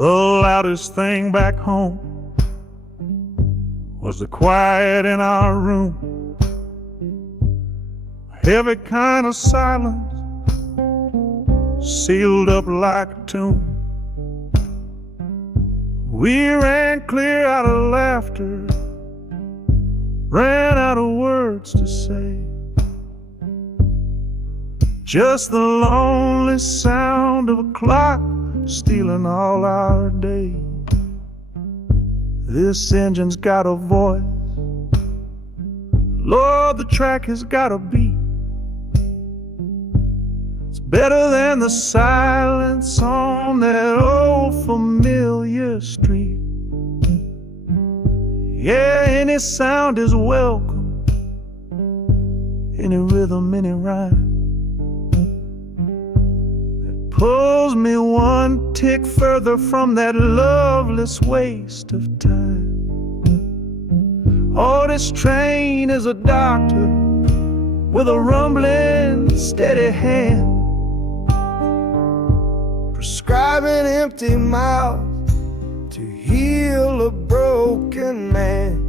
The loudest thing back home was the quiet in our room, a heavy kind of silence, sealed up like a tomb. We ran clear out of laughter, ran out of words to say, just the lonely sound of a clock stealing all our day. This engine's got a voice, Lord, the track has got a beat. It's better than the silence on that old familiar street. Yeah, any sound is welcome, any rhythm, any rhyme pulls me one tick further from that loveless waste of time. Oh, this train is a doctor with a rumbling, steady hand, prescribing empty mouths to heal a broken man.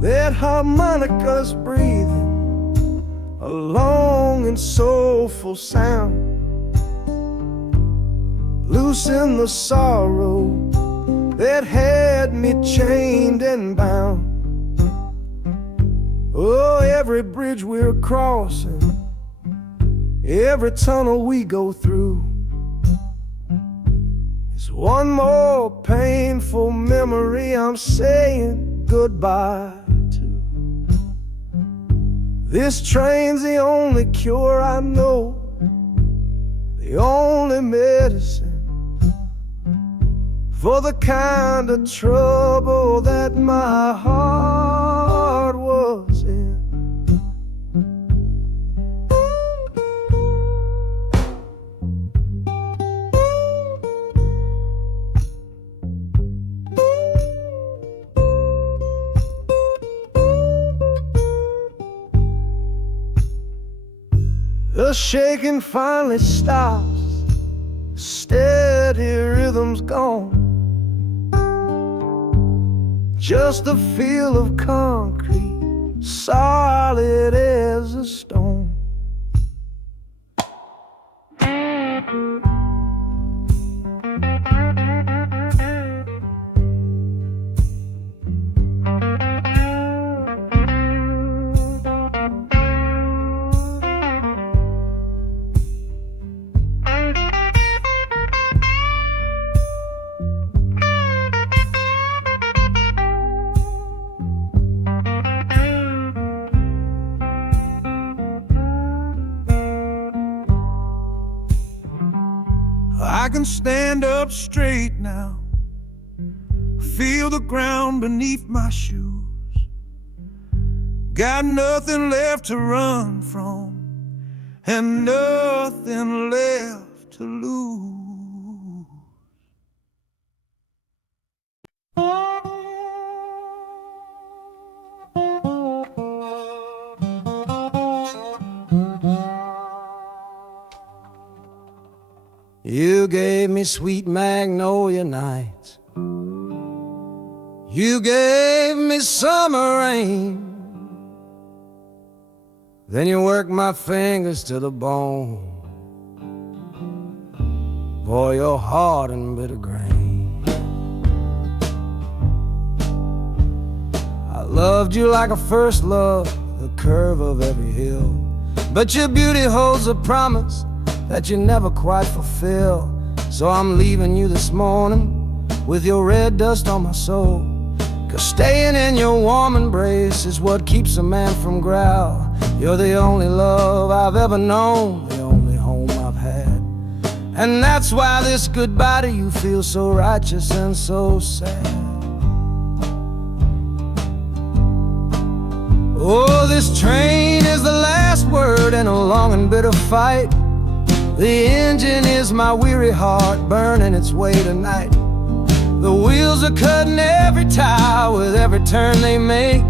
That harmonica's breathing a long and soulful sound, loosen the sorrow that had me chained and bound. Oh, every bridge we're crossing, every tunnel we go through is one more painful memory I'm saying goodbye to. This train's the only cure I know, the only medicine for the kind of trouble that my heart was in. The shaking finally stops, steady rhythm's gone, just a feel of concrete, solid as a stone. I can stand up straight now, feel the ground beneath my shoes. Got nothing left to run from and nothing left to lose. You gave me sweet magnolia nights, you gave me summer rain, then you worked my fingers to the bone. Boy, you're hard and bitter grain. I loved you like a first love, the curve of every hill, but your beauty holds a promise that you never quite fulfill. So I'm leaving you this morning with your red dust on my soul, 'cause staying in your warm embrace is what keeps a man from growl. You're the only love I've ever known, the only home I've had, and that's why this goodbye to you feels so righteous and so sad. Oh, this train is the last word in a long and bitter fight. The engine is my weary heart burning its way tonight. The wheels are cutting every tire with every turn they make,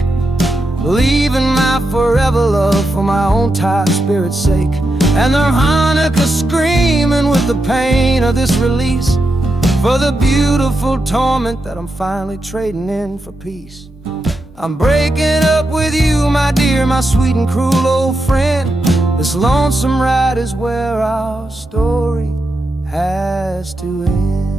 leaving my forever love for my own tired spirit's sake. And the harmonica screaming with the pain of this release, for the beautiful torment that I'm finally trading in for peace. I'm breaking up with you, my dear, my sweet and cruel old friend. This lonesome ride is where our story has to end.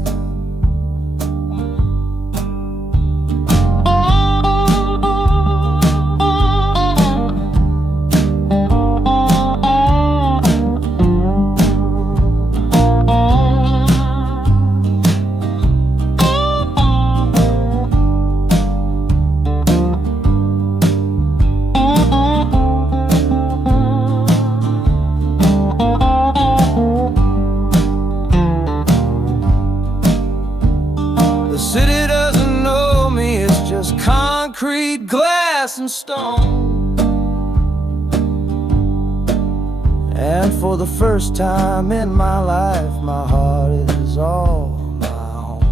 The city doesn't know me, it's just concrete, glass, and stone. And for the first time in my life, my heart is all my own.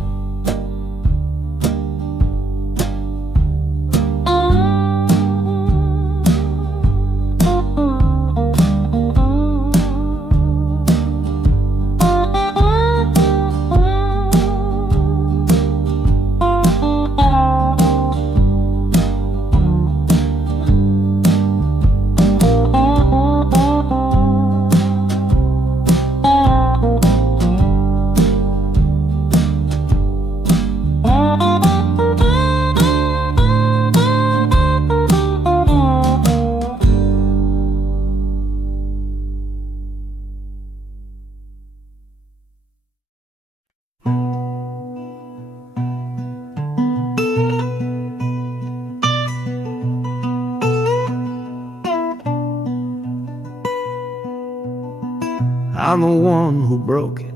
I'm the one who broke it,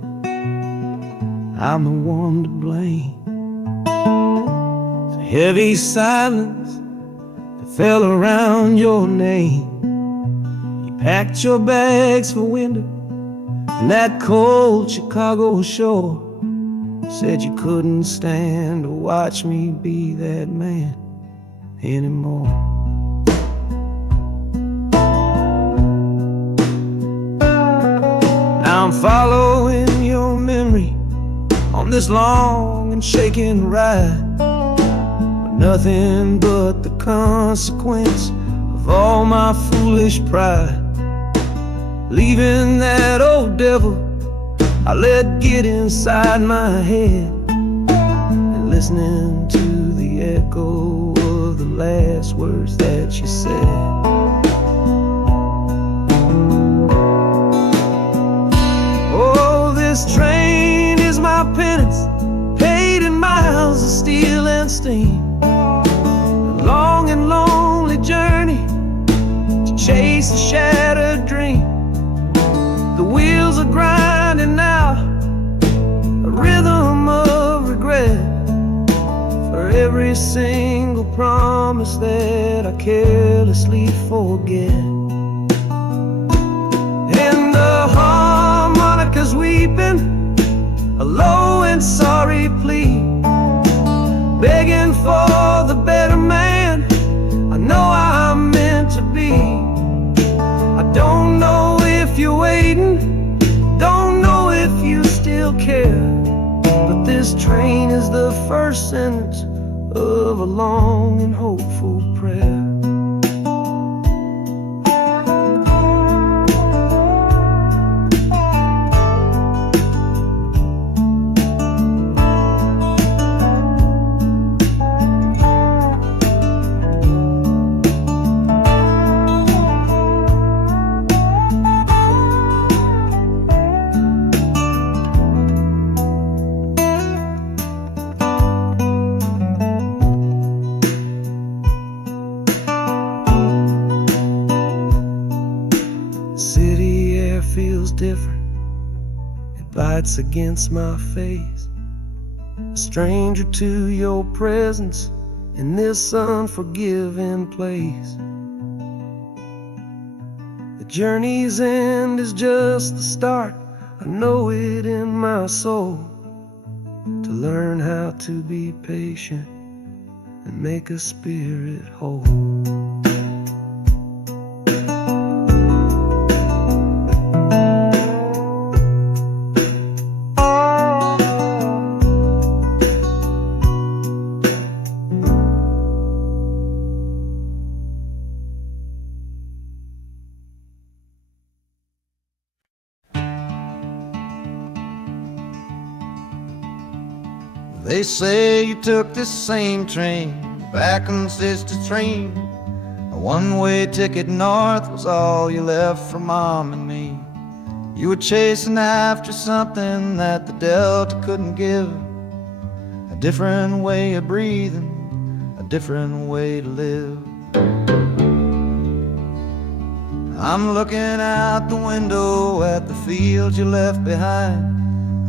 I'm the one to blame. The heavy silence that fell around your name. You packed your bags for winter in that cold Chicago shore. Said you couldn't stand to watch me be that man anymore. Now I'm following your memory on this long and shaking ride, but nothing but the consequence of all my foolish pride. Leaving that old devil I let get inside my head, and listening to the echo of the last words that you said. This train is my penance, paid in miles of steel and steam. A long and lonely journey to chase a shattered dream. The wheels are grinding out a rhythm of regret for every single promise that I carelessly forget. And the harmonica's weeping a low and sorry plea, begging for the better man I know I'm meant to be. I don't know if you're waiting, don't know if you still care, but this train is the first sentence of a long and hopeful prayer. Feels different, it bites against my face. A stranger to your presence in this unforgiving place. The journey's end is just the start, I know it in my soul. To learn how to be patient and make a spirit whole. They say you took this same train back on Sister Train. A one-way ticket north was all you left for Mom and me. You were chasing after something that the Delta couldn't give. A different way of breathing, a different way to live. I'm looking out the window at the fields you left behind,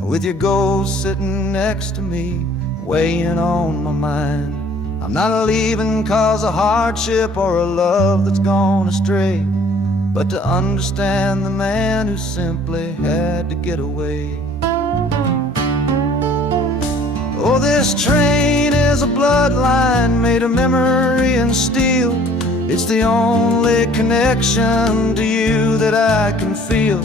with your ghost sitting next to me, weighing on my mind. I'm not leaving cause of hardship or a love that's gone astray, but to understand the man who simply had to get away. Oh, this train is a bloodline made of memory and steel. It's the only connection to you that I can feel.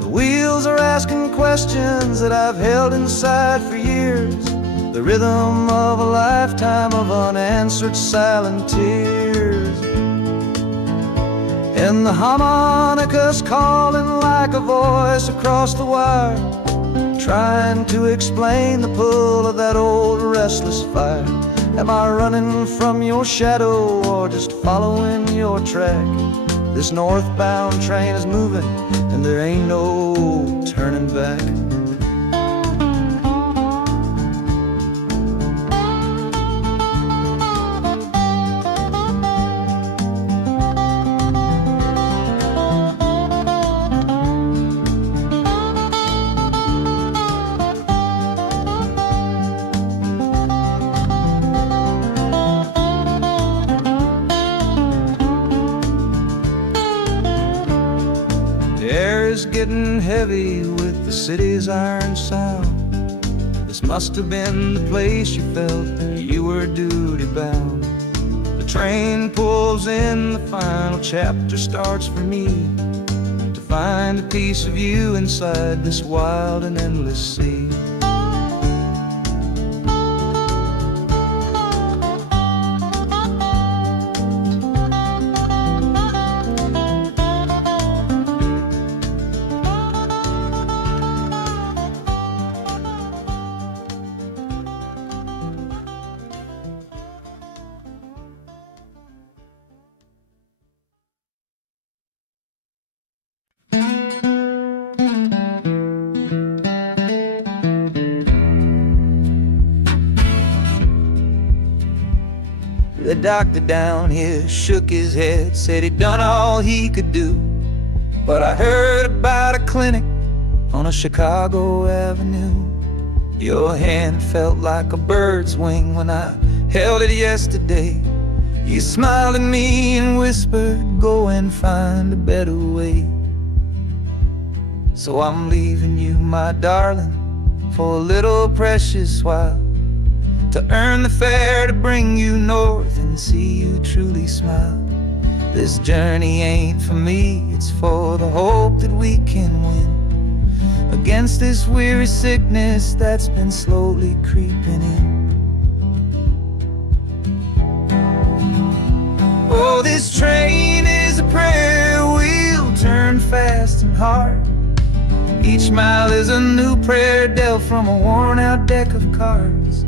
The wheels are asking questions that I've held inside for years, the rhythm of a lifetime of unanswered silent tears. And the harmonica's calling like a voice across the wire, trying to explain the pull of that old restless fire. Am I running from your shadow or just following your track? This northbound train is moving and there ain't no turning back. Getting heavy with the city's iron sound. This must have been the place you felt you were duty bound. The train pulls in, the final chapter starts for me, to find a piece of you inside this wild and endless sea. The doctor down here shook his head, said he'd done all he could do. But I heard about a clinic on a Chicago avenue. Your hand felt like a bird's wing when I held it yesterday. You smiled at me and whispered, go and find a better way. So I'm leaving you, my darling, for a little precious while, to earn the fare to bring you north and see you truly smile. This journey ain't for me, it's for the hope that we can win against this weary sickness that's been slowly creeping in. Oh, this train is a prayer wheel turned fast and hard. Each mile is a new prayer dealt from a worn-out deck of cards.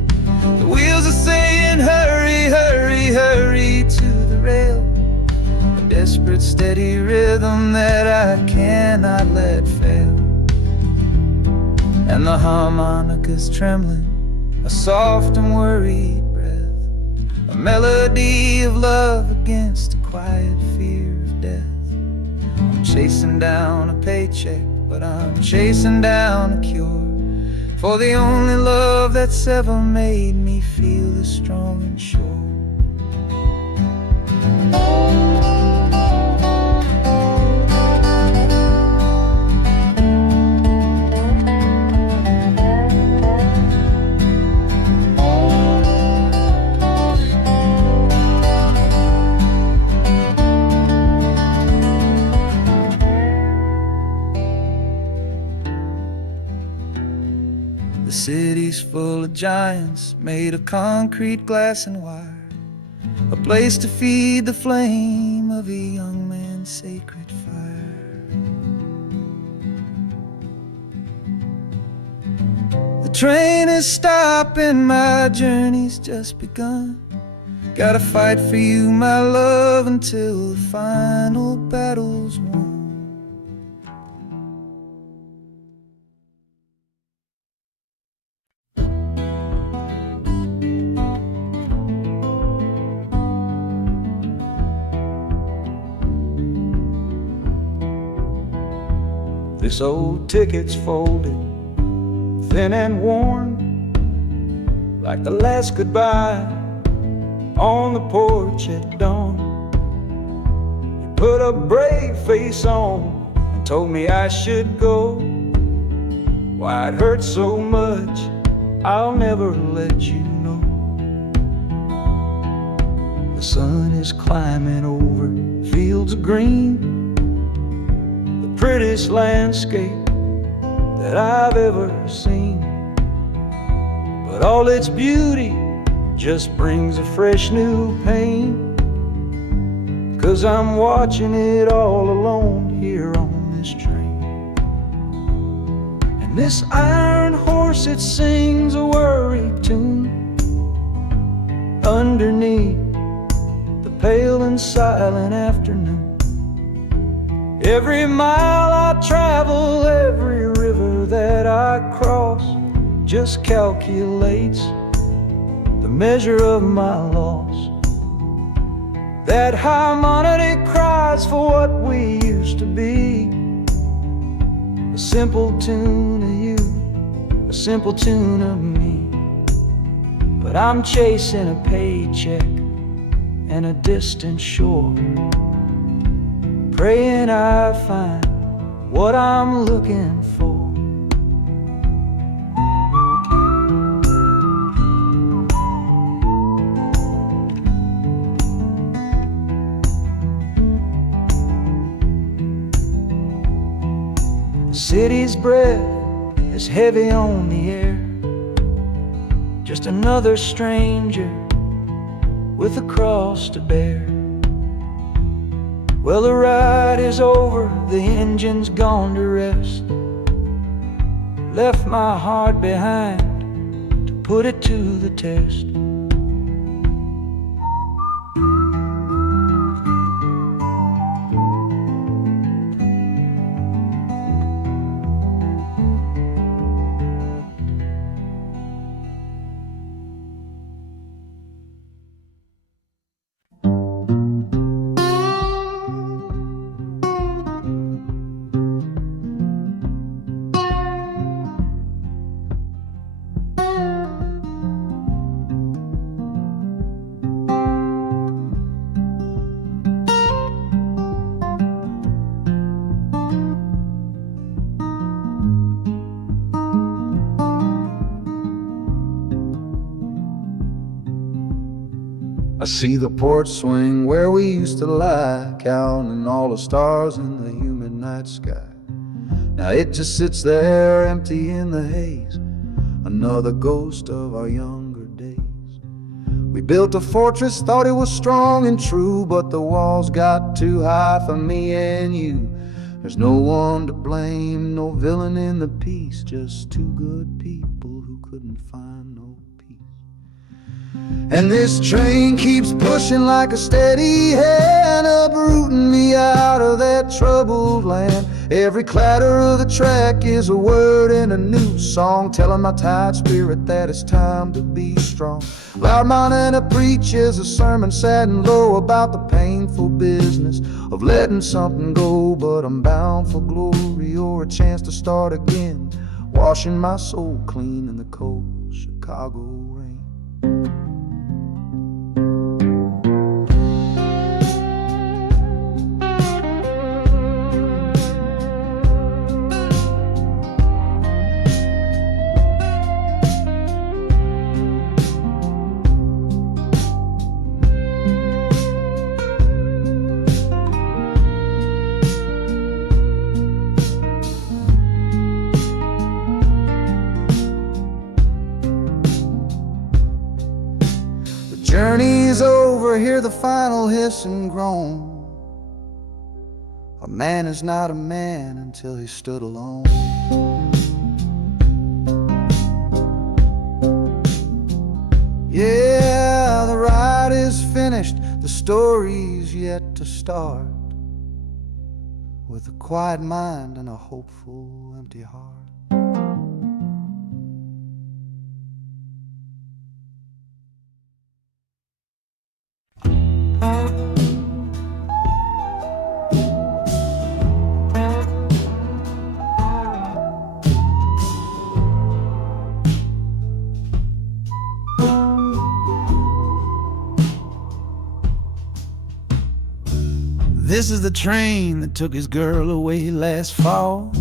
The wheels are saying, hurry, hurry, hurry to the rail. A desperate, steady rhythm that I cannot let fail. And the harmonica's trembling, a soft and worried breath, a melody of love against a quiet fear of death. I'm chasing down a paycheck, but I'm chasing down a cure for the only love that's ever made me feel this strong and sure. The city's full of giants made of concrete, glass, and wire, a place to feed the flame of a young man's sacred fire. The train is stopping, my journey's just begun. Gotta fight for you, my love, until the final battle's won. This old ticket's folded, thin and worn, like the last goodbye on the porch at dawn. You put a brave face on and told me I should go. Why it hurts so much, I'll never let you know. The sun is climbing over fields of green, prettiest landscape that I've ever seen. But all its beauty just brings a fresh new pain, 'cause I'm watching it all alone here on this train. And this iron horse, it sings a worried tune underneath the pale and silent afternoon. Every mile I travel, every river that I cross, just calculates the measure of my loss. That harmony cries for what we used to be, a simple tune of you, a simple tune of me. But I'm chasing a paycheck and a distant shore, praying I find what I'm looking for. The city's breath is heavy on the air, just another stranger with a cross to bear. Well, the ride is over, the engine's gone to rest, left my heart behind to put it to the test. I see the porch swing where we used to lie, counting all the stars in the humid night sky. Now it just sits there empty in the haze, another ghost of our younger days. We built a fortress, thought it was strong and true, but the walls got too high for me and you. There's no one to blame, no villain in the piece, just two good people who couldn't find no peace. And this train keeps pushing like a steady hand, uprooting me out of that troubled land. Every clatter of the track is a word in a new song, telling my tired spirit that it's time to be strong. Loud Montana preaches a sermon sad and low about the painful business of letting something go, but I'm bound for glory or a chance to start again, washing my soul clean in the cold Chicago rain. Journey's over, hear the final hiss and groan. A man is not a man until he stood alone. story's yet to start, with a quiet mind and a hopeful empty heart. This is the train that took his girl away last fall.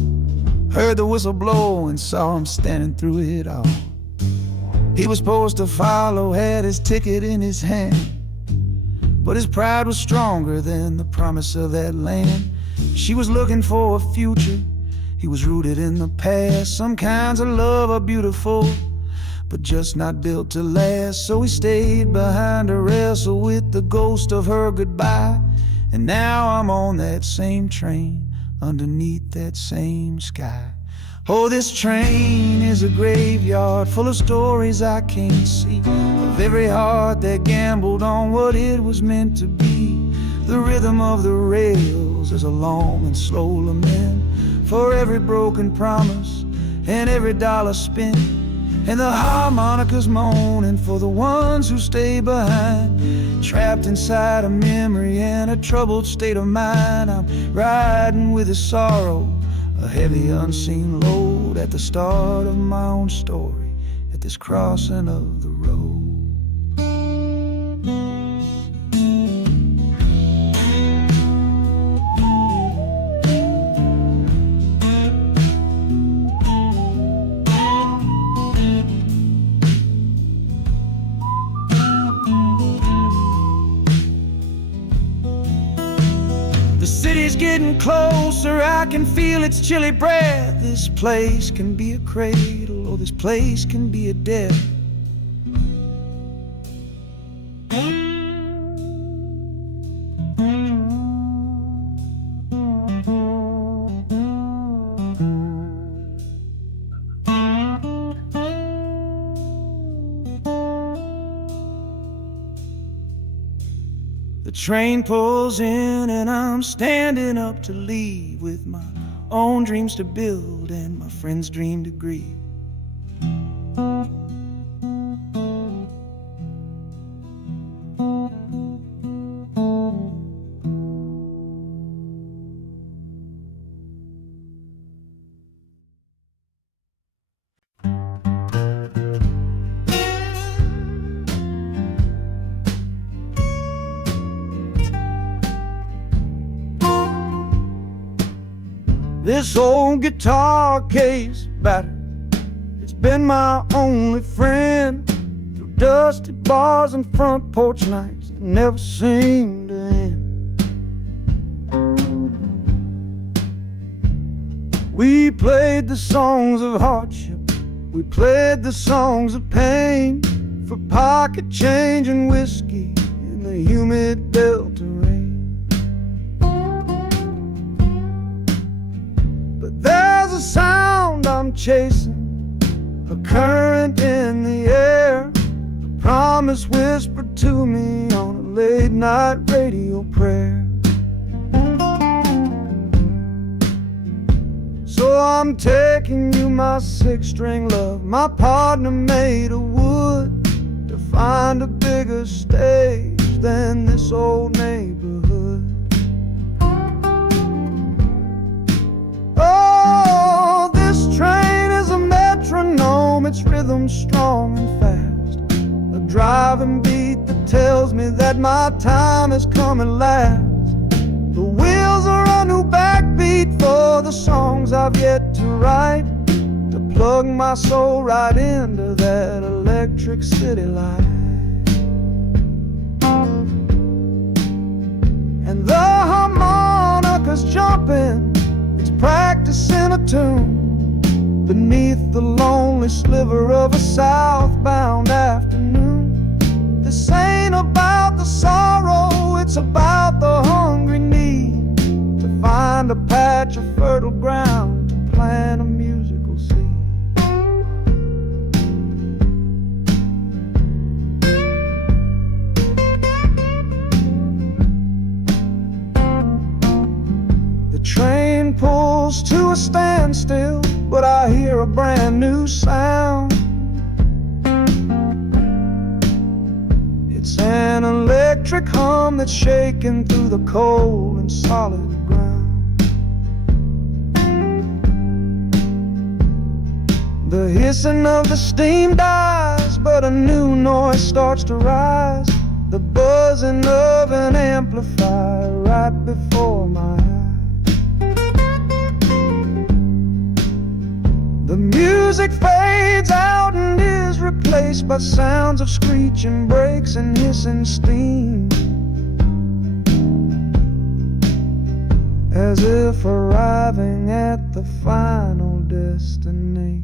Heard the whistle blow and saw him standing through it all. He was supposed to follow, had his ticket in his hand, but his pride was stronger than the promise of that land. She was looking for a future, he was rooted in the past. Some kinds of love are beautiful, but just not built to last. So he stayed behind to wrestle with the ghost of her goodbye. And now I'm on that same train, underneath that same sky. Oh, this train is a graveyard full of stories I can't see, of every heart that gambled on what it was meant to be. The rhythm of the rails is a long and slow lament for every broken promise and every dollar spent, and the harmonicas moaning for the ones who stay behind, trapped inside a memory and a troubled state of mind. I'm riding with a sorrow, a heavy unseen load, at the start of my own story, at this crossing of the road. The city's getting closer, I can feel its chilly breath. This place can be a cradle, or this place can be a death. The train pulls in and I'm standing up to leave, with my own dreams to build and my friend's dream to grieve. This old guitar case battered, it's been my only friend through dusty bars and front porch nights that never seem to end. We played the songs of hardship, we played the songs of pain, for pocket change and whiskey in the humid Delta rain. There's a sound I'm chasing, a current in the air, a promise whispered to me on a late night radio prayer. So I'm taking you, my six-string love, my partner made of wood, to find a bigger stage than this old neighborhood. Oh, this train is a metronome, its rhythm strong and fast, a driving beat that tells me that my time has come at last. The wheels are a new backbeat for the songs I've yet to write, to plug my soul right into that electric city light. And the harmonica's jumping, practicing a tune beneath the lonely sliver of a southbound afternoon. This ain't about the sorrow, it's about the hungry need to find a patch of fertile ground to plant a musical seed. a brand new sound. It's an electric hum that's shaking through the cold and solid ground. The hissing of the steam dies, but a new noise starts to rise. The buzzing of an amplifier right before my eyes. The music fades out and is replaced by sounds of screeching brakes and hissing steam, as if arriving at the final destination.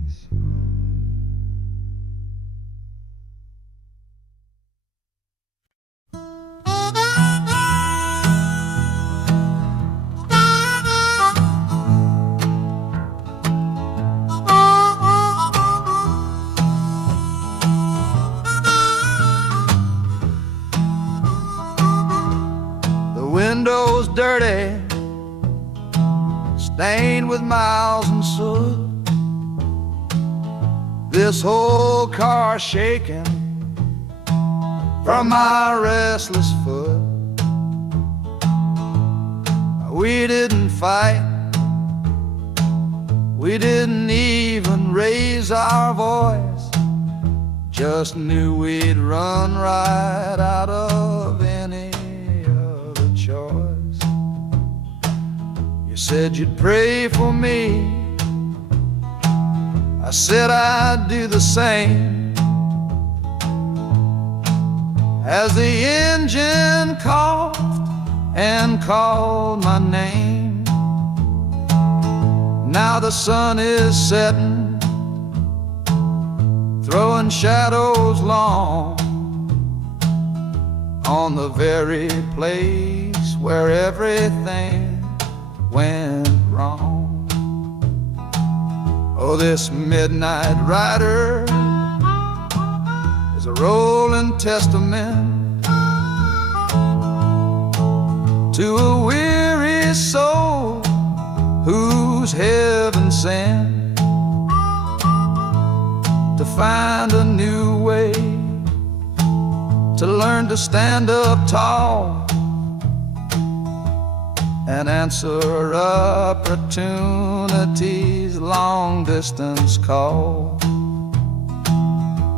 Windows dirty, stained with miles and soot. This whole car shaking from my restless foot. We didn't fight, we didn't even raise our voice, just knew we'd run right out of any choice. You said you'd pray for me, I said I'd do the same. As the engine coughed and called my name. Now the sun is setting, throwing shadows long on the very place where everything went wrong. Oh, this midnight rider is a rolling testament to a weary soul whose heaven sent to find a new way, to learn to stand up tall and answer opportunity's long-distance call.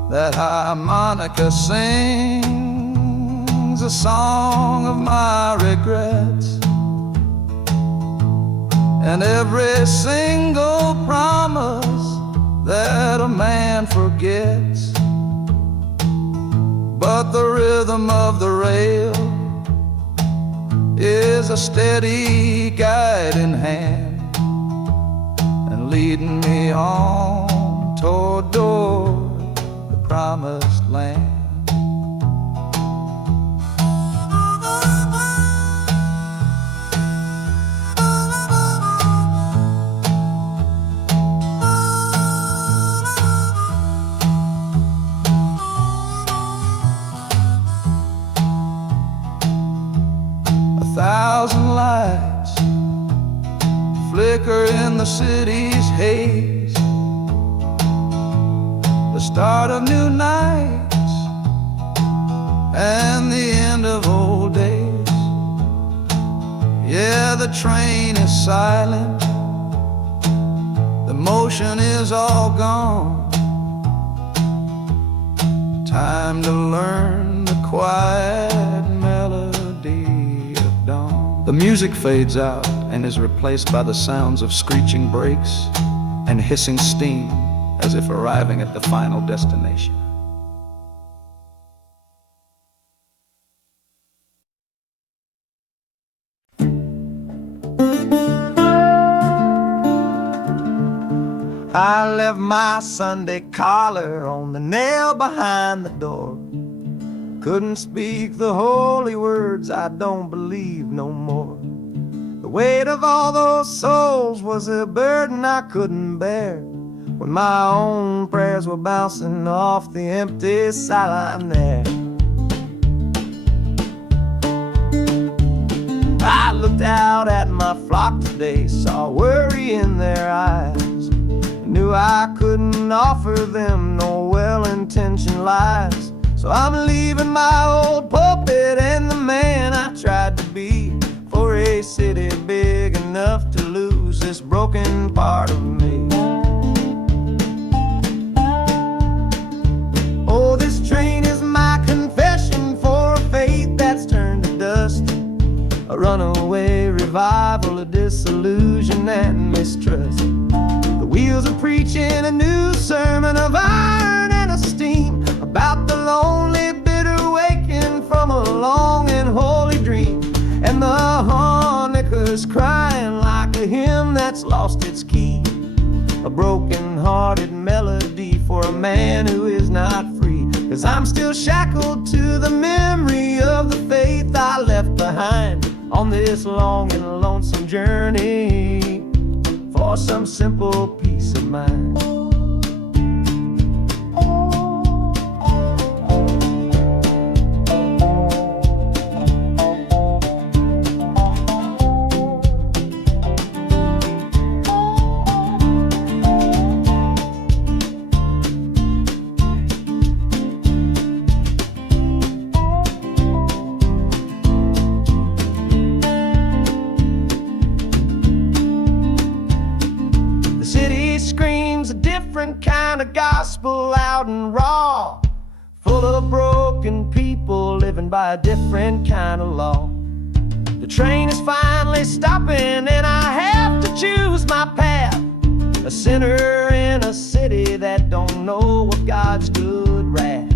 That harmonica sings a song of my regrets, and every single promise that a man forgets. But the rhythm of the rail is a steady guiding hand, and leading me on toward the promised land. 1,000 lights flicker in the city's haze, the start of new nights and the end of old days. Yeah, the train is silent, the motion is all gone. Time to learn the quiet melody of dawn. The music fades out and is replaced by the sounds of screeching brakes and hissing steam, as if arriving at the final destination. I left my Sunday collar on the nail behind the door. Couldn't speak the holy words, I don't believe no more. The weight of all those souls was a burden I couldn't bear, when my own prayers were bouncing off the empty sideline there. I looked out at my flock today, saw worry in their eyes. knew I couldn't offer them no well-intentioned lies. So I'm leaving my old pulpit and the man I tried to be for a city big enough to lose this broken part of me. Oh, this train is my confession for a faith that's turned to dust, a runaway revival of disillusion and mistrust. The wheels are preaching a new sermon of iron and of steam about the lonely, bitter waking from a long and holy dream. And the harmonicas crying like a hymn that's lost its key, a broken-hearted melody for a man who is not free. 'Cause I'm still shackled to the memory of the faith I left behind on this long and lonesome journey for some simple peace of mind. Kind of gospel, loud and raw, full of broken people living by a different kind of law. The train is finally stopping and I have to choose my path, a sinner in a city that don't know of God's good wrath.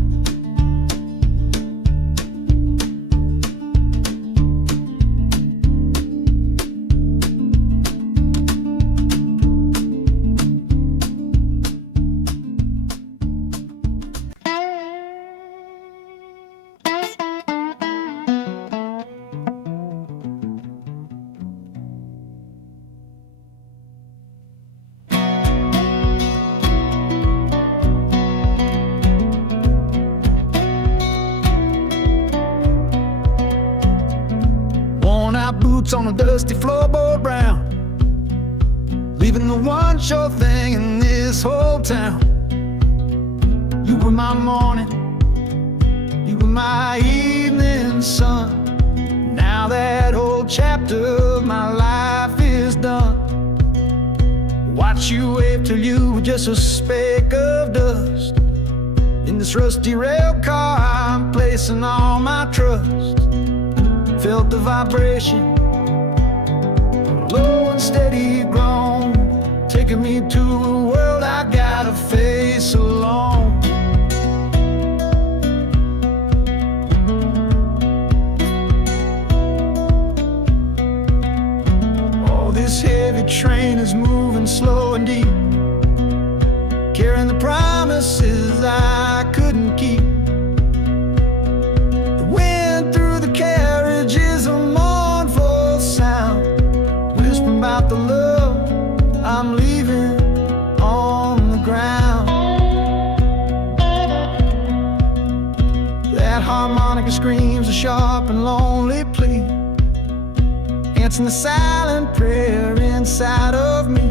Boots on a dusty floorboard brown, leaving the one sure thing in this whole town. You were my morning, you were my evening sun. Now that whole chapter of my life is done. Watch you wave till you were just a speck of dust. In this rusty rail car I'm placing all my trust. Felt the vibration, low and steady grown, taking me to a world I gotta face alone. Oh, this heavy train is moving slow and deep, carrying the promises I couldn't keep. The wind through the carriage is a mournful sound, whispering about the love I'm leaving on the ground. That harmonica screams a sharp and lonely plea, answering the silent prayer inside of me.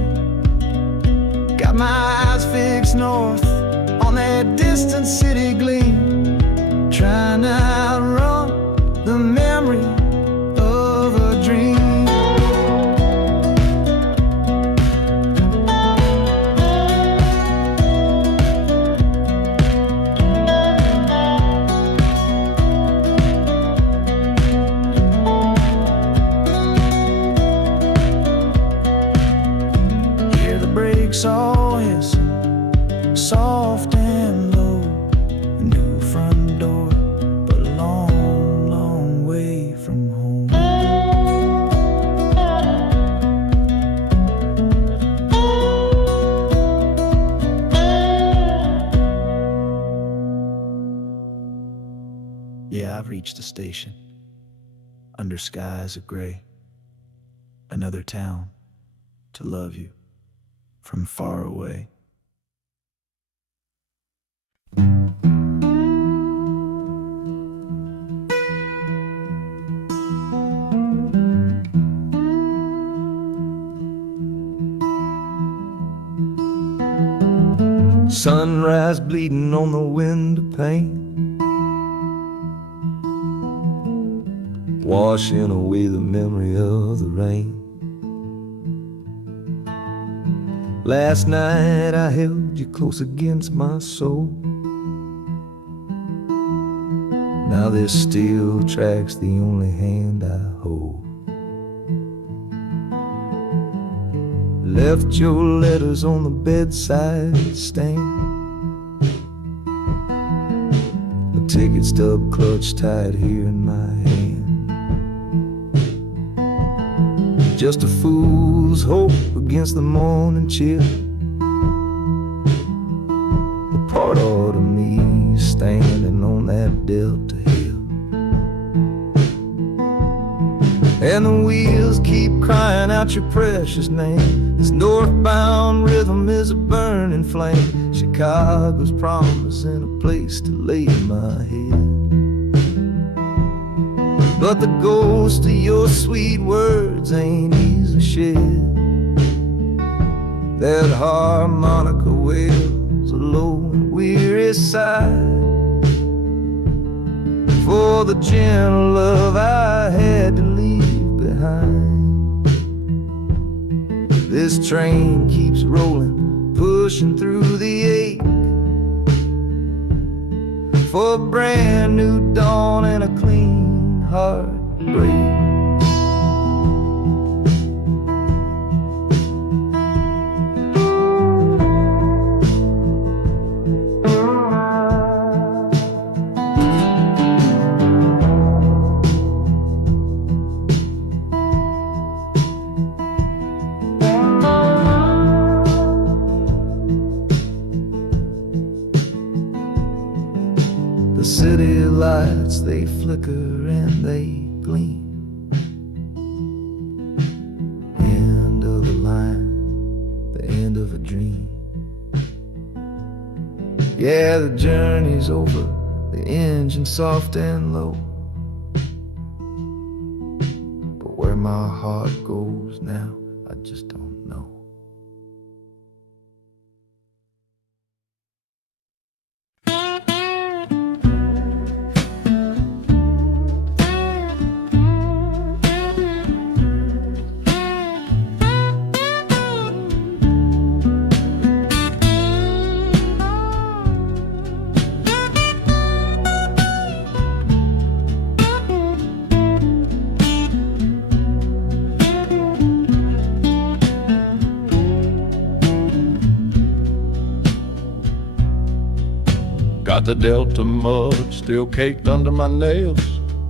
Got my eyes fixed north on that distant city gleam, trying to outrun the memory of a dream. Hear the brakes all hissing, soft and low, a new front door, but a long, long way from home. Yeah, I've reached the station, under skies of gray, another town to love you from far away. Sunrise bleeding on the window pane, washing away the memory of the rain. Last night I held you close against my soul. Now this steel track's the only hand I hold. Left your letters on the bedside stand, the ticket stub clutched tight here in my hand. Just a fool's hope against the morning chill, the part of me standing on that Delta hill. And the wheels keep crying out your precious name. This northbound rhythm is a burning flame. Chicago's promising a place to lay my head. But the ghost of your sweet words ain't easily shed. That harmonica wails a low and weary sigh for the gentle love I had to leave behind. This train keeps rolling, pushing through the ache, for a brand new dawn and a clean heartbreak. The city lights, they flicker and they gleam. End of the line, the end of a dream. Yeah, the journey's over, the engine soft and low. But where my heart goes now, I just don't know. Got the Delta mud still caked under my nails.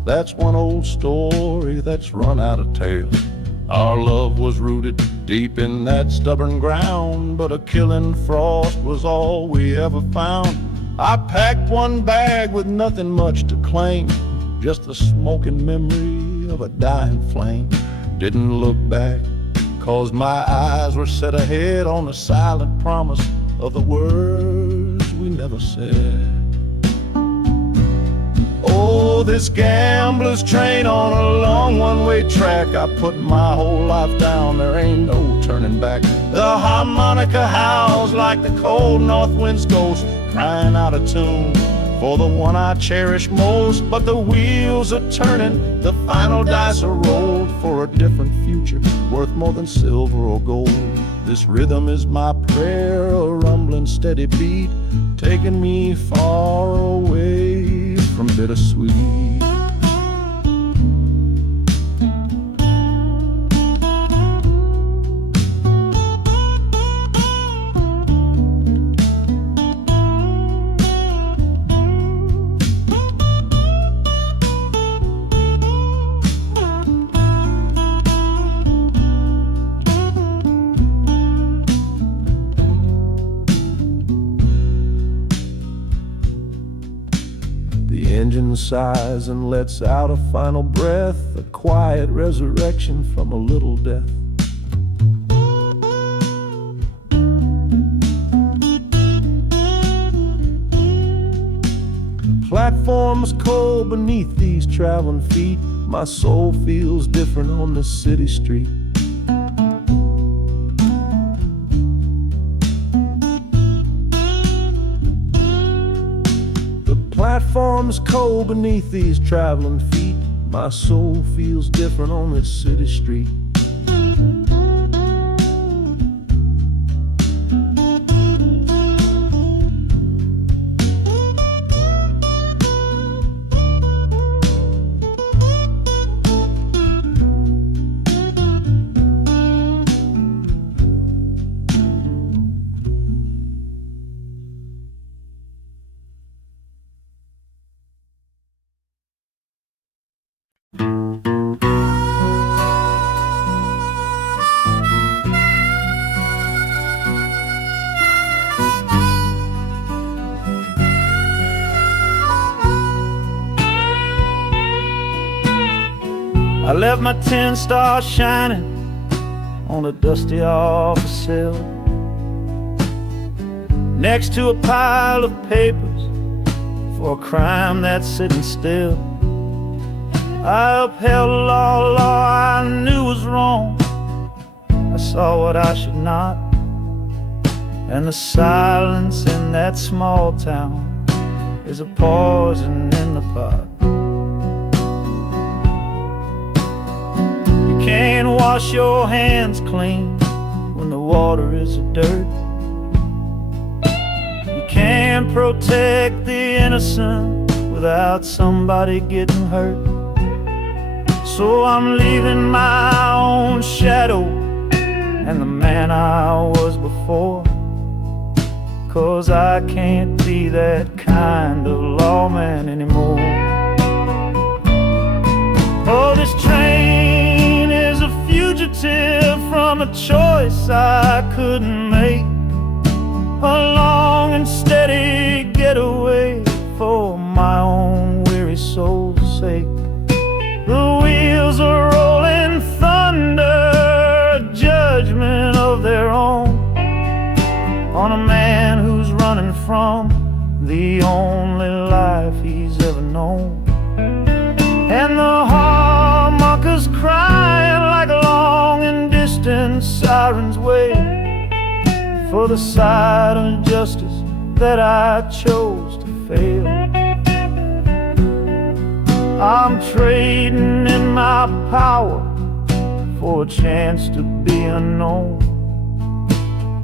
That's one old story that's run out of tales. Our love was rooted deep in that stubborn ground, but a killing frost was all we ever found. I packed one bag with nothing much to claim, just the smoking memory of a dying flame. Didn't look back, 'cause my eyes were set ahead on the silent promise of the words we never said. Oh, this gambler's train on a long one-way track. I put my whole life down, there ain't no turning back. The harmonica howls like the cold north wind's ghost, crying out a tune for the one I cherish most. But the wheels are turning, the final dice are rolled for a different future, worth more than silver or gold. This rhythm is my prayer, a rumbling steady beat, taking me far away from bittersweet. The engine sighs and lets out a final breath, a quiet resurrection from a little death. The platform's cold beneath these traveling feet. My soul feels different on this city street. platform is cold beneath these traveling feet. My soul feels different on this city street. I left my 10 stars shining on a dusty office sill, next to a pile of papers for a crime that's sitting still. I upheld a law I knew was wrong. I saw what I should not, and the silence in that small town is a poison in the pot. You can't wash your hands clean when the water is of dirt. You can't protect the innocent without somebody getting hurt. So I'm leaving my own shadow and the man I was before, 'cause I can't be that kind of lawman anymore. Oh, this train is a fugitive from a choice I couldn't make, a long and steady getaway for my own weary soul's sake. The wheels are rolling thunder, a judgment of their own, on a man who's running from the only life he's ever known. And the harmonicas crying like long and distant sirens wait for the side of justice that I chose to fail. I'm trading in my power for a chance to be unknown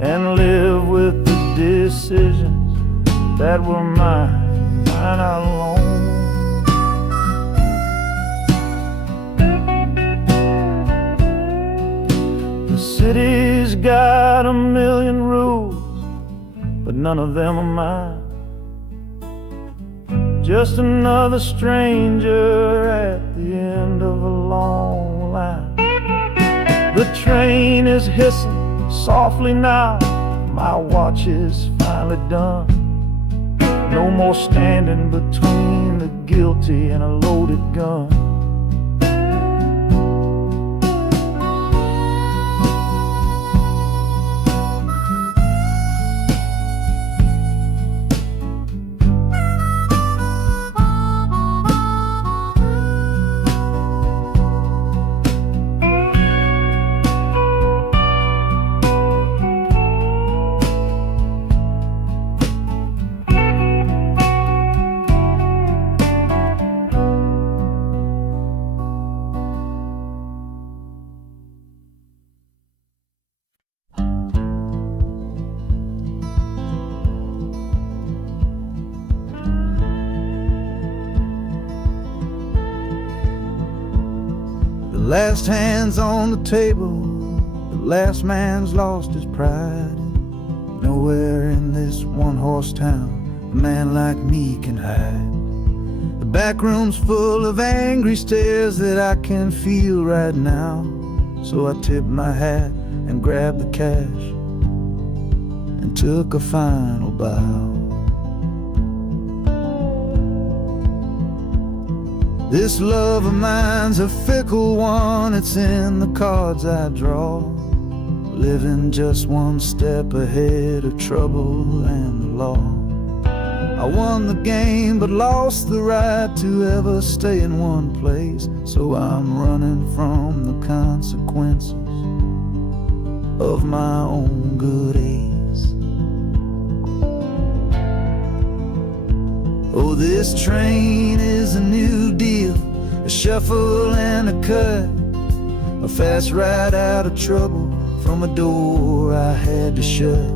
and live with the decisions that were mine alone. The city's got a million rules, but none of them are mine. Just another stranger at the end of a long line. The train is hissing softly now, my watch is finally done. No more standing between the guilty and a loaded gun. The last hand's on the table, the last man's lost his pride. Nowhere in this one-horse town a man like me can hide. The back room's full of angry stares that I can feel right now. So I tipped my hat and grabbed the cash and took a final bow. This love of mine's a fickle one, it's in the cards I draw. Living just one step ahead of trouble and the law. I won the game but lost the right to ever stay in one place. So I'm running from the consequences of my own good ace. Oh, this train is a new deal, a shuffle and a cut, a fast ride out of trouble from a door I had to shut.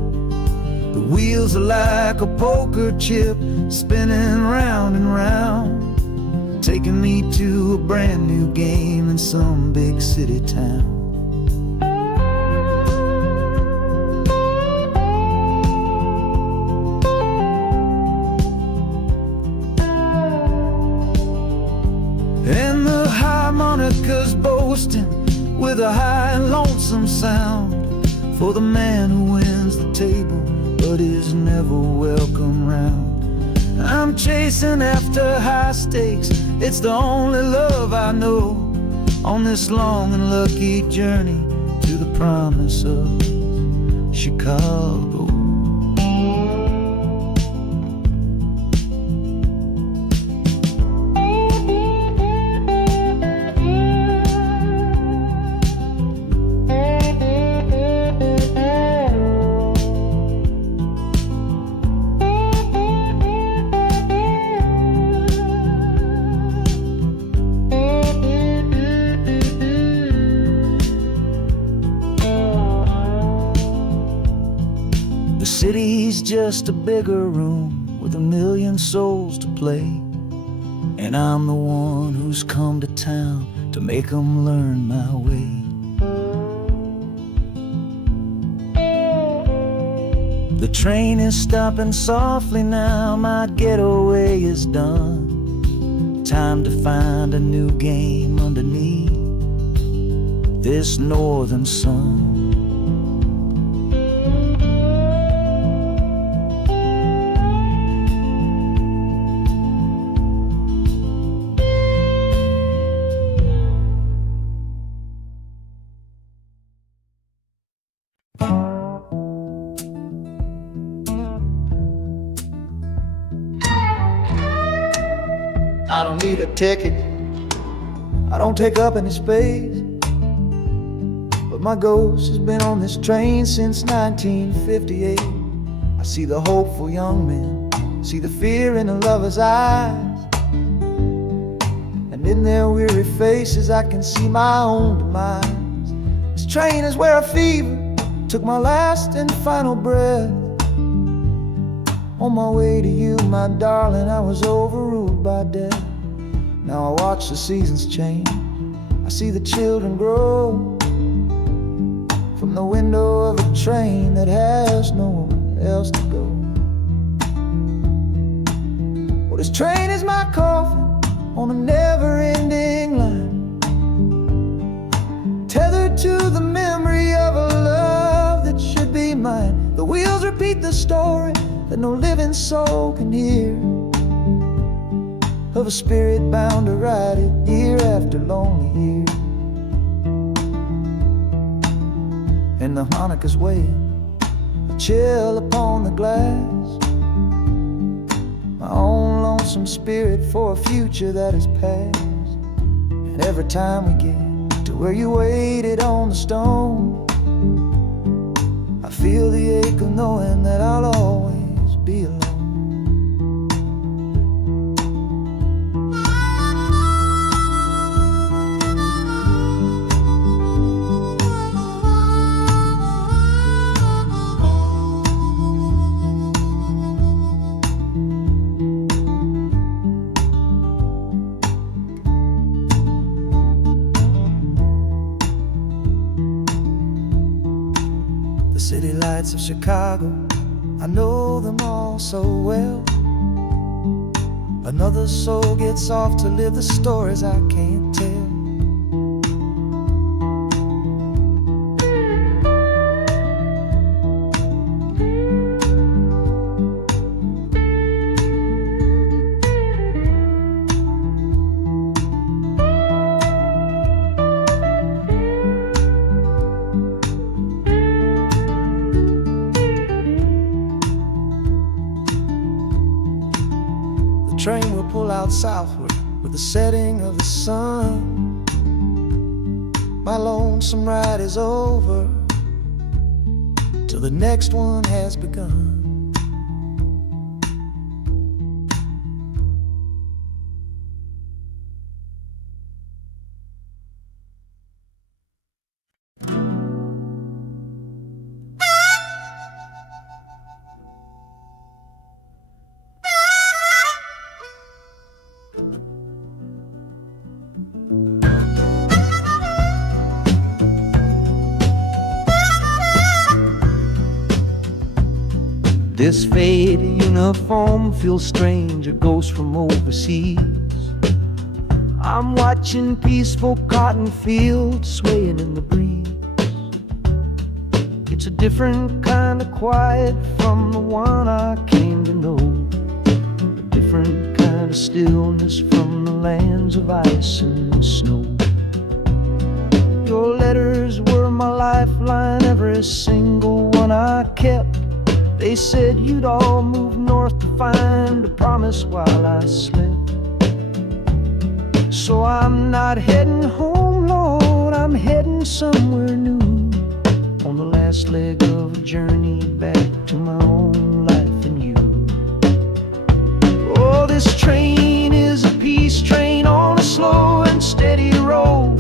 The wheels are like a poker chip, spinning round and round, taking me to a brand new game in some big city town. And the harmonica's boasting with a high and lonesome sound for the man who wins the table but is never welcome round. I'm chasing after high stakes, it's the only love I know on this long and lucky journey to the promise of Chicago. The city's just a bigger room with a million souls to play, and I'm the one who's come to town to make them learn my way. The train is stopping softly now, my getaway is done. Time to find a new game underneath this northern sun. I don't need a ticket, I don't take up any space, but my ghost has been on this train since 1958. I see the hopeful young men, see the fear in the lovers' eyes, and in their weary faces I can see my own demise. This train is where a fever took my last and final breath. On my way to you, my darling, I was overruled by death. Now I watch the seasons change, I see the children grow from the window of a train that has nowhere else to go. Well, this train is my coffin on a never-ending line, tethered to the memory of a love that should be mine. The wheels repeat the story that no living soul can hear, of a spirit bound to ride it year after lonely year. And the harmonicas wail, a chill upon the glass, my own lonesome spirit for a future that is past. And every time we get to where you waited on the stone, I feel the ache of knowing that I'll always be alone. The city lights of Chicago, I know them all so well. Another soul gets off to live the stories I can't tell. The train will pull out southward with the setting of the sun. My lonesome ride is over till the next one has begun. This faded uniform feels strange, a ghost from overseas. I'm watching peaceful cotton fields swaying in the breeze. It's a different kind of quiet from the one I came to know, a different kind of stillness from the lands of ice and snow. Your letters were my lifeline, every single one I kept. They said you'd all move north to find a promise while I slept. So I'm not heading home, Lord, I'm heading somewhere new, on the last leg of a journey back to my own life and you. Oh, this train is a peace train on a slow and steady road,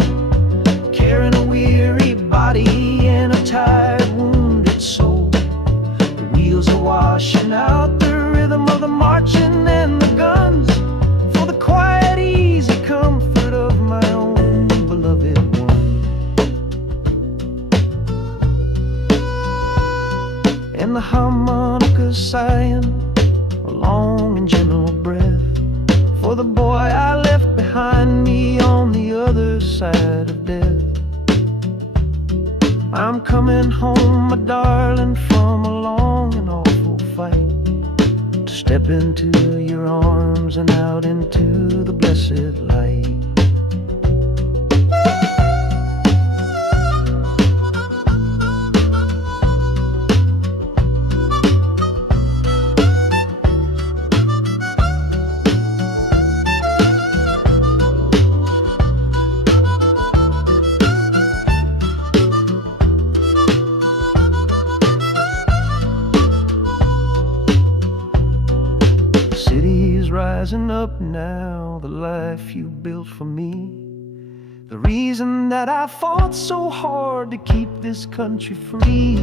carrying a weary body and a tired, wounded soul. The wheels are washing out the rhythm of the marching and the guns, for the quiet, easy comfort of my own beloved one. And the harmonicas sighing a long and gentle breath for the boy I left behind me on the other side of death. I'm coming home, my darling, from a long and awful fight, to step into your arms and out into the blessed light. Rising up now, the life you built for me, the reason that I fought so hard to keep this country free.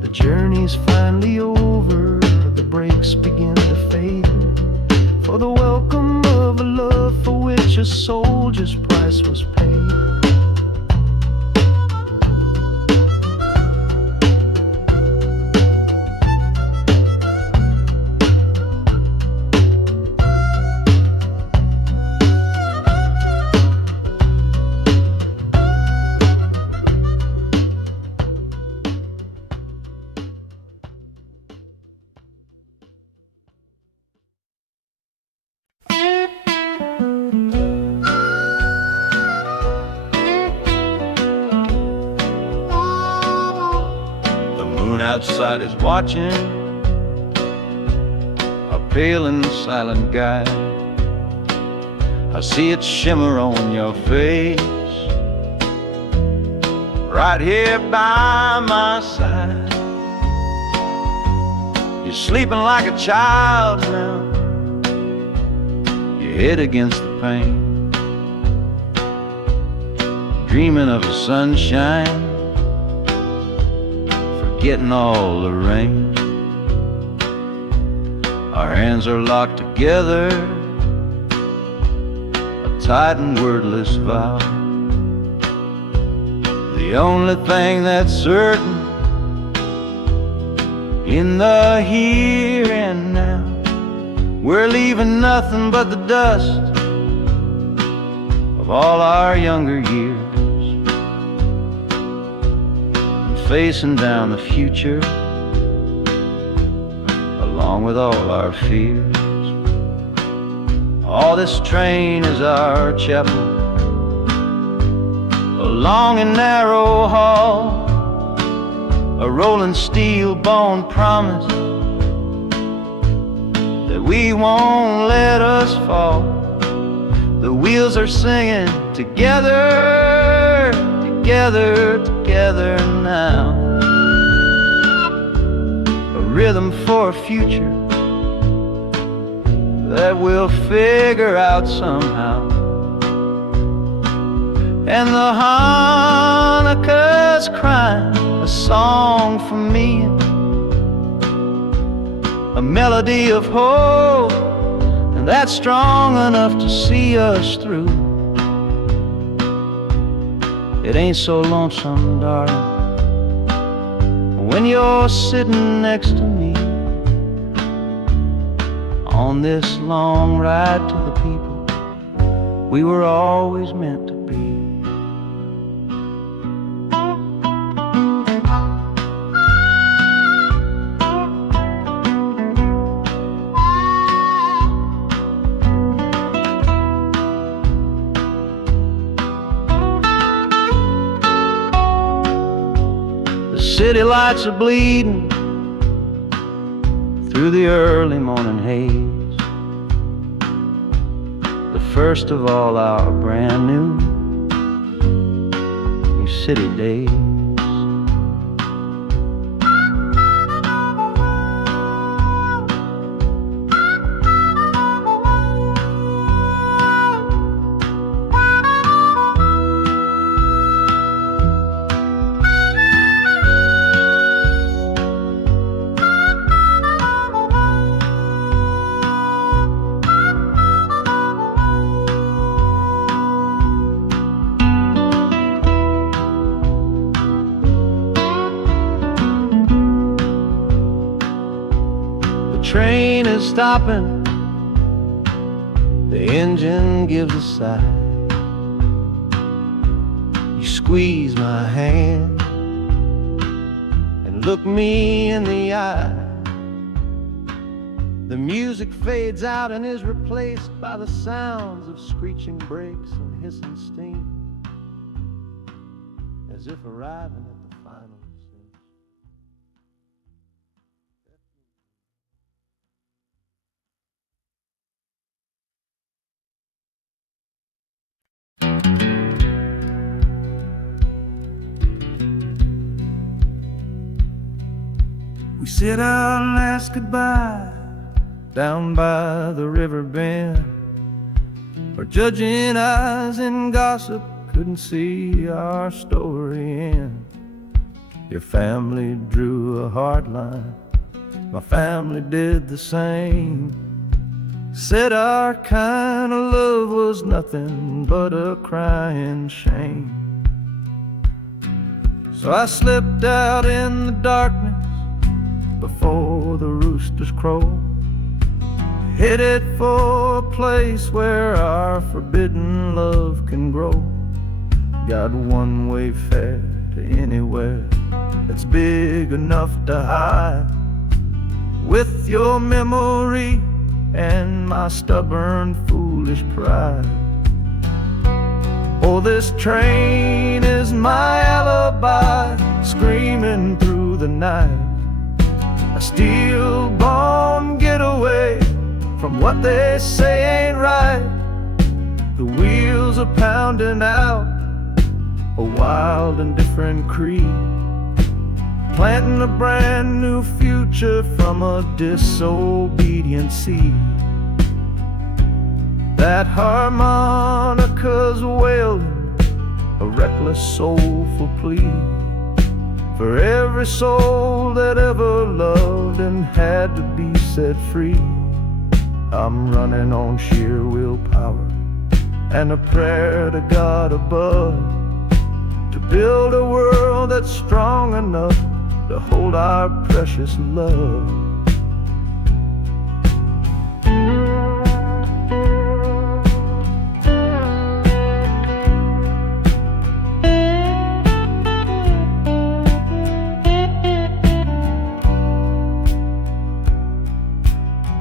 The journey's finally over, the brakes begin to fade, for the welcome of a love for which a soldier's price was paid. Outside is watching, a pale and silent guy. I see it shimmer on your face, right here by my side. You're sleeping like a child now, your head against the pane, dreaming of the sunshine, getting all the rain. Our hands are locked together, a tight and wordless vow. The only thing that's certain in the here and now, we're leaving nothing but the dust of all our younger years, facing down the future along with all our fears. All this train is our chapel, a long and narrow hall, a rolling steel bone promise that we won't let us fall. The wheels are singing together, together, together now, a rhythm for a future that we'll figure out somehow. And the Hanukkah's crying a song for me, a melody of hope, and that's strong enough to see us through. It ain't so lonesome, darling, when you're sitting next to me on this long ride to the people we were always meant to be. The city lights are bleeding through the early morning haze, the first of all our brand new city days. Train is stopping, the engine gives a sigh. You squeeze my hand and look me in the eye. The music fades out and is replaced by the sounds of screeching brakes and hissing steam, as if arriving at the final scene. We sit out and ask goodbye down by the river bend, where judging eyes and gossip couldn't see our story end. Your family drew a hard line, my family did the same. Said our kind of love was nothing but a crying shame. So I slipped out in the darkness before the roosters crow, headed for a place where our forbidden love can grow. Got one-way fare to anywhere that's big enough to hide, with your memory and my stubborn, foolish pride. Oh, this train is my alibi, screaming through the night. A steel-born getaway from what they say ain't right. The wheels are pounding out a wild and different creed, planting a brand new future from a disobedient seed. That harmonica's wailing a reckless, soulful plea for every soul that ever loved and had to be set free. I'm running on sheer willpower and a prayer to God above, to build a world that's strong enough to hold our precious love.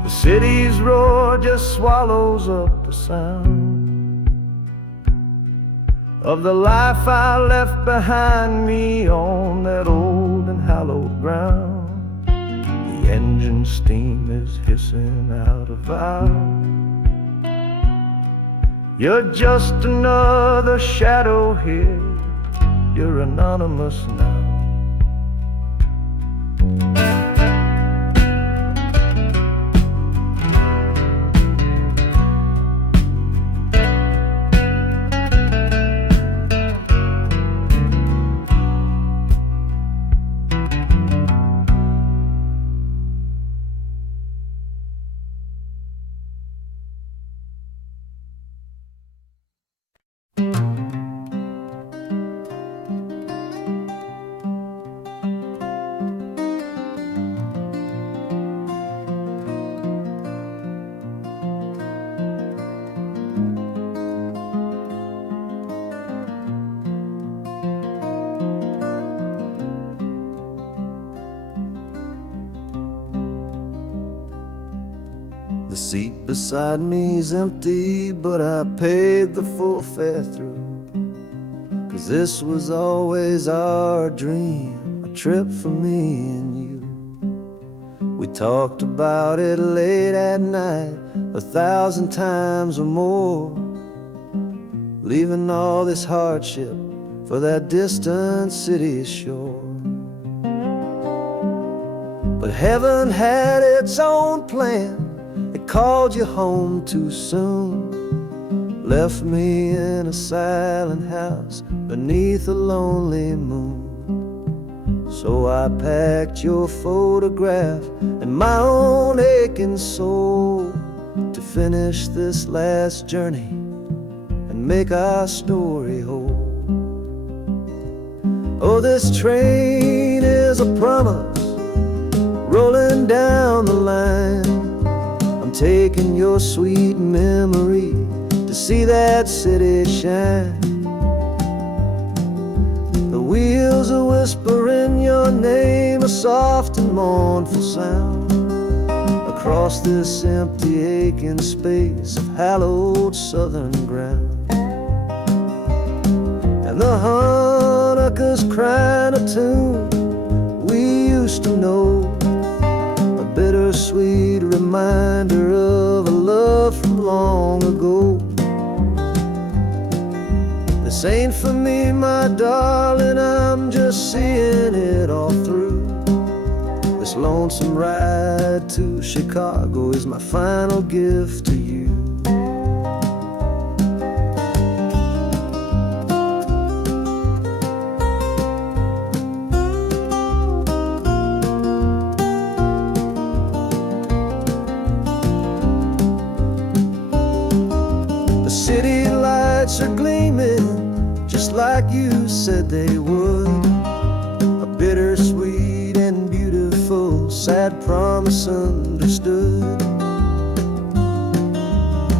The city's roar just swallows up the sound of the life I left behind me on that old and hallowed ground. The engine steam is hissing out of valve. You're just another shadow here, you're anonymous now. The seat beside me's empty, but I paid the full fare through. 'Cause this was always our dream, a trip for me and you. We talked about it late at night, 1,000 times or more, leaving all this hardship for that distant city shore. But heaven had its own plan. It called you home too soon, left me in a silent house beneath a lonely moon. So I packed your photograph and my own aching soul to finish this last journey and make our story whole. Oh, this train is a promise rolling down the line. I'm taking your sweet memory to see that city shine. The wheels are whispering your name, a soft and mournful sound, across this empty aching space of hallowed southern ground. And the harmonicas crying a tune we used to know, a bittersweet reminder of a love from long ago. This ain't for me, my darling, I'm just seeing it all through. This lonesome ride to Chicago is my final gift to you. The city lights are gleaming just like you said they would, a bittersweet and beautiful sad promise understood.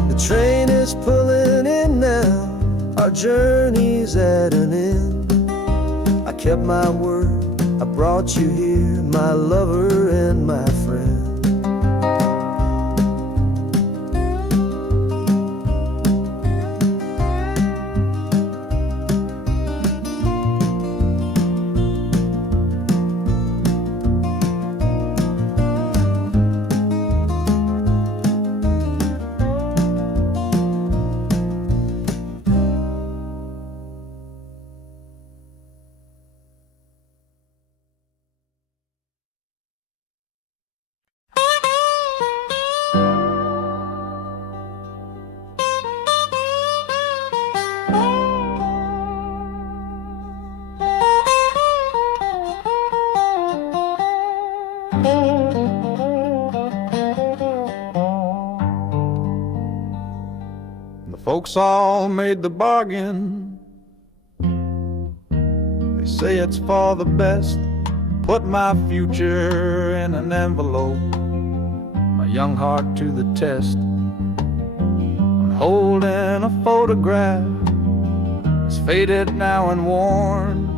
The train is pulling in now, our journey's at an end. I kept my word, I brought you here, my lover and my friend. Folks all made the bargain. They say it's for the best. Put my future in an envelope, my young heart to the test. I'm holding a photograph, it's faded now and worn,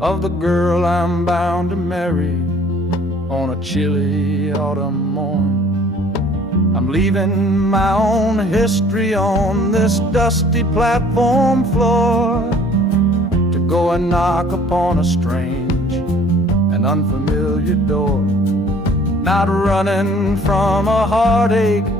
of the girl I'm bound to marry on a chilly autumn morn. I'm leaving my own history on this dusty platform floor to go and knock upon a strange and unfamiliar door. Not running from a heartache,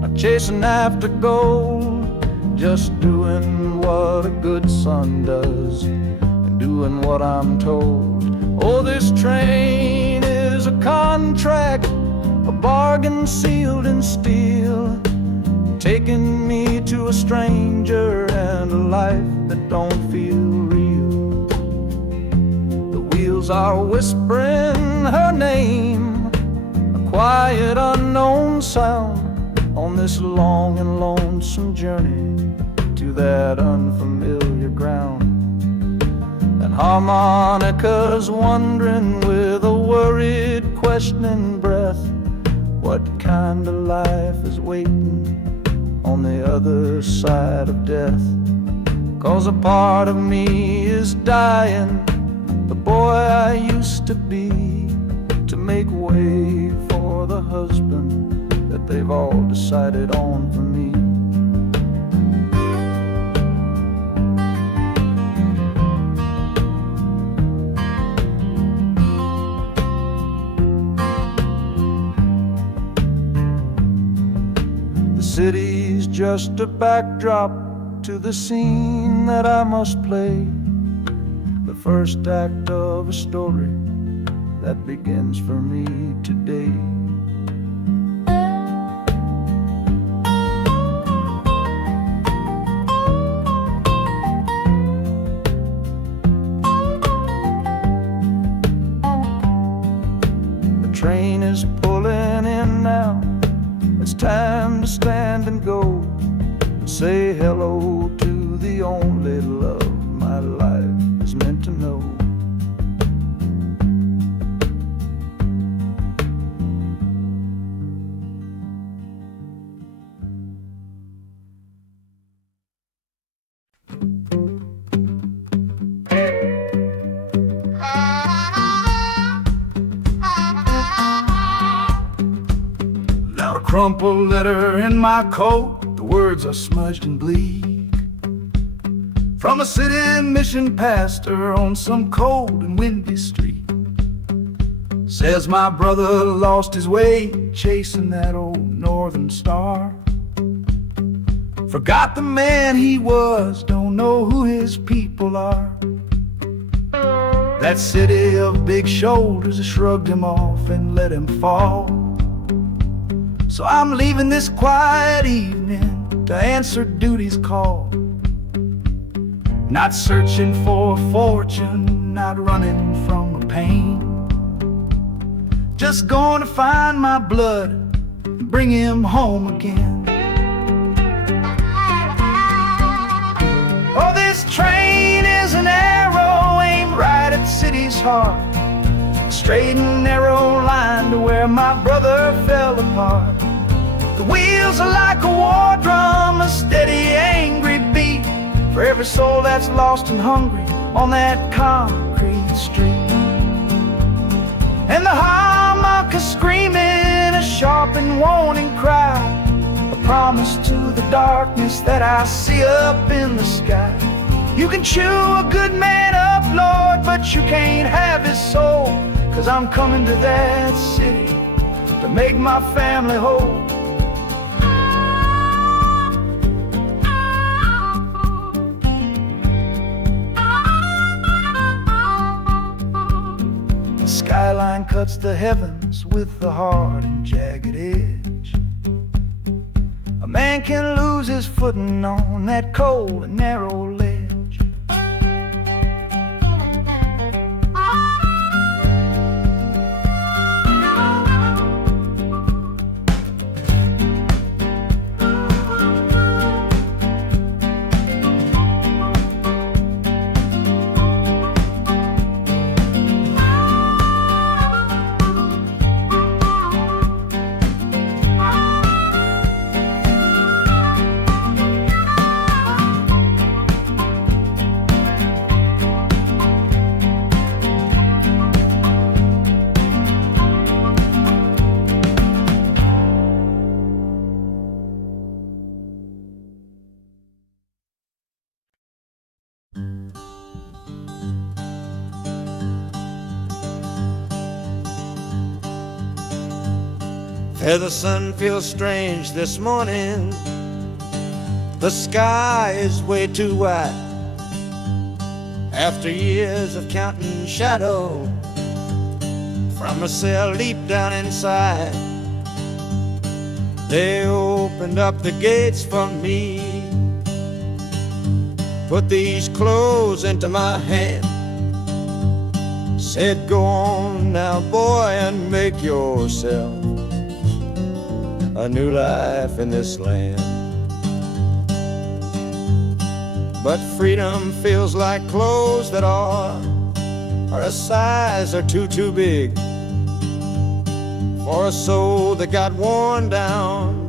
not chasing after gold, just doing what a good son does and doing what I'm told. Oh, this train is a contract, a bargain sealed in steel, taking me to a stranger and a life that don't feel real. The wheels are whispering her name, a quiet unknown sound, on this long and lonesome journey to that unfamiliar ground. And harmonicas wondering with a worried, questioning breath, what kind of life is waiting on the other side of death? 'Cause a part of me is dying, the boy I used to be, to make way for the husband that they've all decided on for me. The city's just a backdrop to the scene that I must play, the first act of a story that begins for me today. The train is pulling in now. It's time to stand and go and say hello to the only love my life is meant to know. Now a crumpled letter in my coat, the words are smudged and bleak, from a city mission pastor on some cold and windy street. Says my brother lost his way chasing that old northern star, forgot the man he was, don't know who his people are. That city of big shoulders shrugged him off and let him fall. So I'm leaving this quiet evening to answer duty's call. Not searching for a fortune, not running from a pain, just going to find my blood and bring him home again. Oh, this train is an arrow aimed right at the city's heart, a straight and narrow line to where my brother fell apart. The wheels are like a war drum, a steady, angry beat for every soul that's lost and hungry on that concrete street. And the harmonica screaming a sharp and warning cry, a promise to the darkness that I see up in the sky. You can chew a good man up, Lord, but you can't have his soul, 'cause I'm coming to that city to make my family whole. The skyline cuts the heavens with a hard and jagged edge. A man can lose his footing on that cold and narrow ledge. The sun feels strange this morning. The sky is way too white. After years of counting shadow from a cell deep down inside, they opened up the gates for me, put these clothes into my hand, said, go on now, boy, and make yourself a new life in this land. But freedom feels like clothes that are a size or too big for a soul that got worn down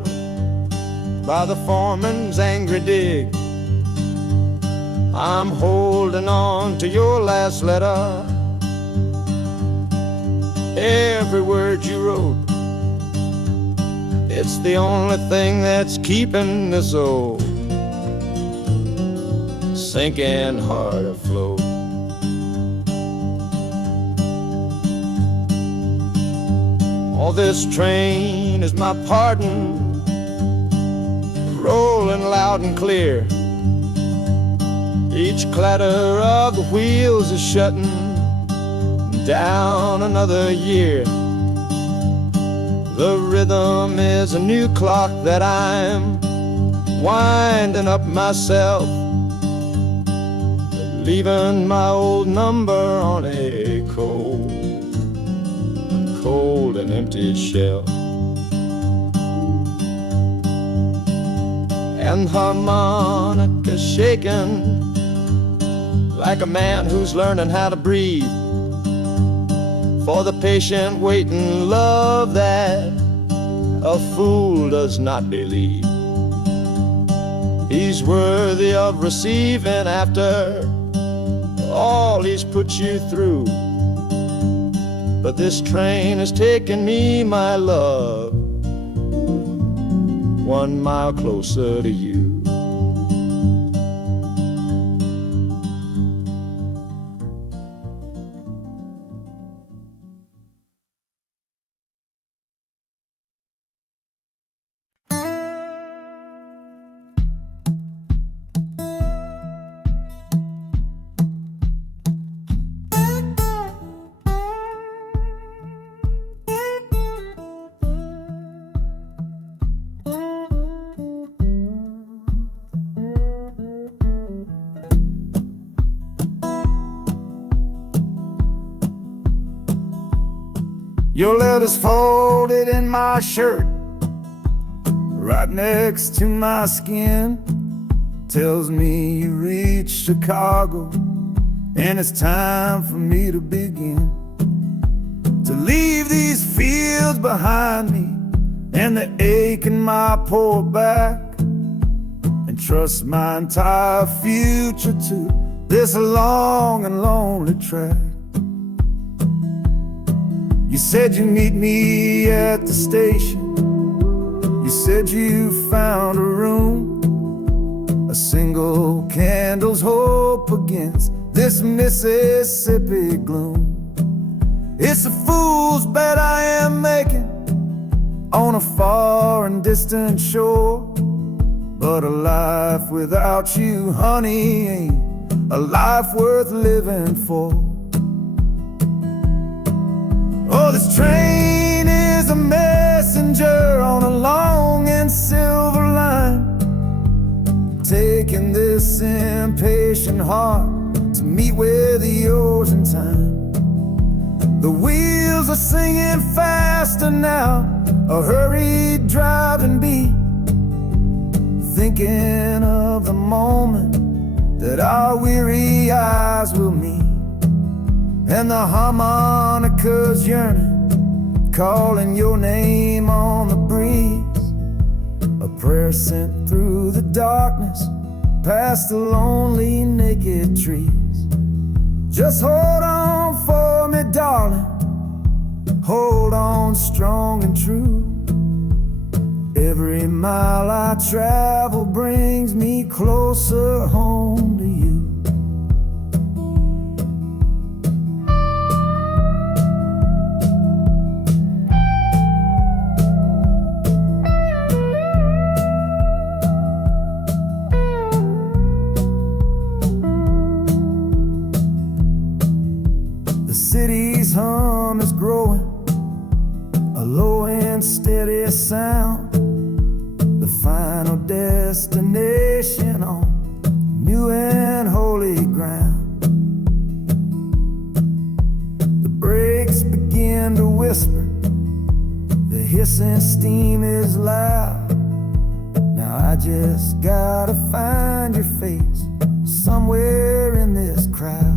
by the foreman's angry dig. I'm holding on to your last letter, every word you wrote, It's the only thing that's keeping this old sinking heart afloat. Oh, this train is my pardon, rolling loud and clear. Each clatter of the wheels is shutting down another year. The rhythm is a new clock that I'm winding up myself, leaving my old number on a cold and empty shelf. And harmonica shaking like a man who's learning how to breathe, for the patient waiting love that a fool does not believe. He's worthy of receiving after all he's put you through. But this train has taken me, my love, 1 mile closer to you. Your letter's folded in my shirt, right next to my skin. Tells me you reached Chicago, and it's time for me to begin. To leave these fields behind me, and the ache in my poor back, and trust my entire future to this long and lonely track. You said you'd meet me at the station. You said you found a room, a single candle's hope against this Mississippi gloom. It's a fool's bet I am making on a far and distant shore, but a life without you, honey, ain't a life worth living for. Oh, this train is a messenger on a long and silver line, taking this impatient heart to meet with yours in time. The wheels are singing faster now, a hurried driving beat, thinking of the moment that our weary eyes will meet. And the harmonica's yearning, calling your name on the breeze, a prayer sent through the darkness, past the lonely naked trees. Just hold on for me, darling, hold on strong and true. Every mile I travel brings me closer home to you. The city's hum is growing, a low and steady sound, the final destination on new and holy ground. The brakes begin to whisper, the hissing steam is loud. Now I just gotta find your face somewhere in this crowd.